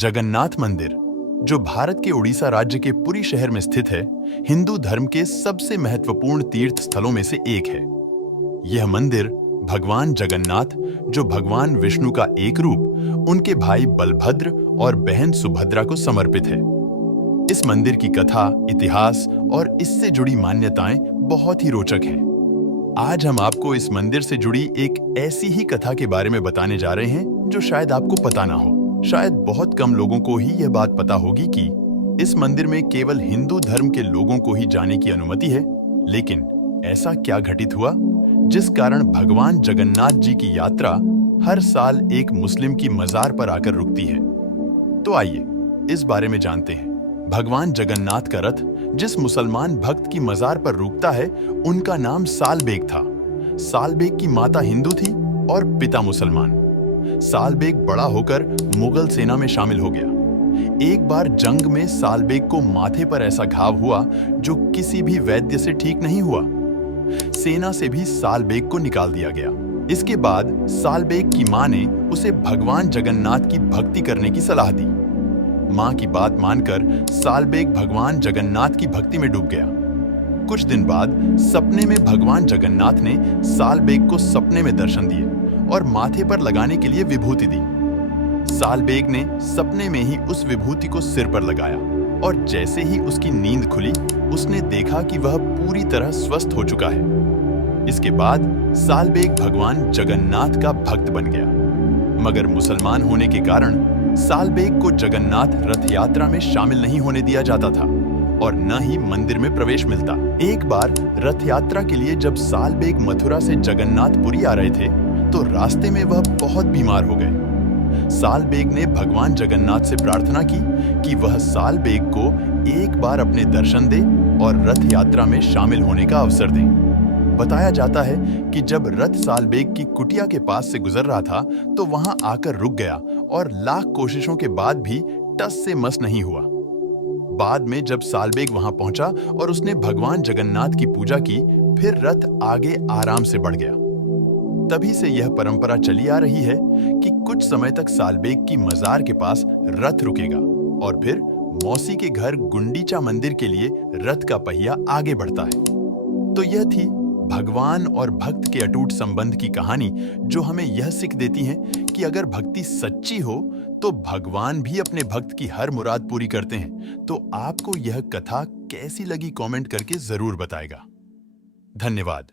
जगन्नाथ मंदिर, जो भारत के उड़ीसा राज्य के पुरी शहर में स्थित है, हिंदू धर्म के सबसे महत्वपूर्ण तीर्थ स्थलों में से एक है। यह मंदिर भगवान जगन्नाथ, जो भगवान विष्णु का एक रूप, उनके भाई बलभद्र और बहन सुभद्रा को समर्पित है। इस मंदिर की कथा, इतिहास और इससे जुड़ी मान्यताएं बहुत ही रोचक हैं। आज हम आपको इस मंदिर से जुड़ी एक ऐसी ही कथा के बारे में बताने जा रहे हैं जो शायद आपको पता ना हो। शायद बहुत कम लोगों को ही यह बात पता होगी कि इस मंदिर में केवल हिंदू धर्म के लोगों को ही जाने की अनुमति है। लेकिन ऐसा क्या घटित हुआ जिस कारण भगवान जगन्नाथ जी की यात्रा हर साल एक मुस्लिम की मजार पर आकर रुकती है? तो आइए इस बारे में जानते हैं। भगवान जगन्नाथ का रथ जिस मुसलमान भक्त की मजार पर रुकता है, उनका नाम सालबेग था। सालबेग की माता हिंदू थी और पिता मुसलमान। सालबेग बड़ा होकर मुगल सेना में शामिल हो गया। एक बार जंग में सालबेग को माथे पर ऐसा घाव हुआ जो किसी भी वैद्य से ठीक नहीं हुआ। सेना से भी सालबेग को निकाल दिया गया। इसके बाद सालबेग की मां ने उसे भगवान जगन्नाथ की भक्ति करने की सलाह दी। मां की बात मानकर सालबेग भगवान जगन्नाथ की भक्ति में डूब गया। कुछ दिन बाद सपने में भगवान जगन्नाथ ने सालबेग को सपने में दर्शन दिए और माथे पर लगाने के लिए विभूति दी। सालबेग ने सपने में ही उस विभूति को सिर पर लगाया और जैसे ही उसकी नींद खुली, उसने देखा कि वह पूरी तरह स्वस्थ हो चुका है। इसके बाद सालबेग भगवान जगन्नाथ का भक्त बन गया। मगर मुसलमान होने के कारण सालबेग को जगन्नाथ रथ यात्रा में शामिल नहीं होने दिया जाता था और न ही मंदिर में प्रवेश मिलता। एक बार रथ यात्रा के लिए जब सालबेग मथुरा से जगन्नाथपुरी आ रहे थे, तो रास्ते में वह बहुत बीमार हो गए। सालबेग ने भगवान जगन्नाथ से प्रार्थना की कि वह सालबेग को एक बार अपने दर्शन दे और रथ यात्रा में शामिल होने का अवसर दे। बताया जाता है कि जब रथ सालबेग की कुटिया के पास से गुजर रहा था, तो वहां आकर रुक गया और लाख कोशिशों के बाद भी टस से मस नहीं हुआ। बाद में जब सालबेग वहां पहुंचा और उसने भगवान जगन्नाथ की पूजा की, फिर रथ आगे आराम से बढ़ गया। तभी से यह परंपरा चली आ रही है कि कुछ समय तक सालबेग की मजार के पास रथ रुकेगा और फिर मौसी के घर गुंडीचा मंदिर के लिए रथ का पहिया आगे बढ़ता है। तो यह थी भगवान और भक्त के अटूट संबंध की कहानी, जो हमें यह सीख देती है कि अगर भक्ति सच्ची हो तो भगवान भी अपने भक्त की हर मुराद पूरी करते हैं। तो आपको यह कथा कैसी लगी, कमेंट करके जरूर बताएगा। धन्यवाद।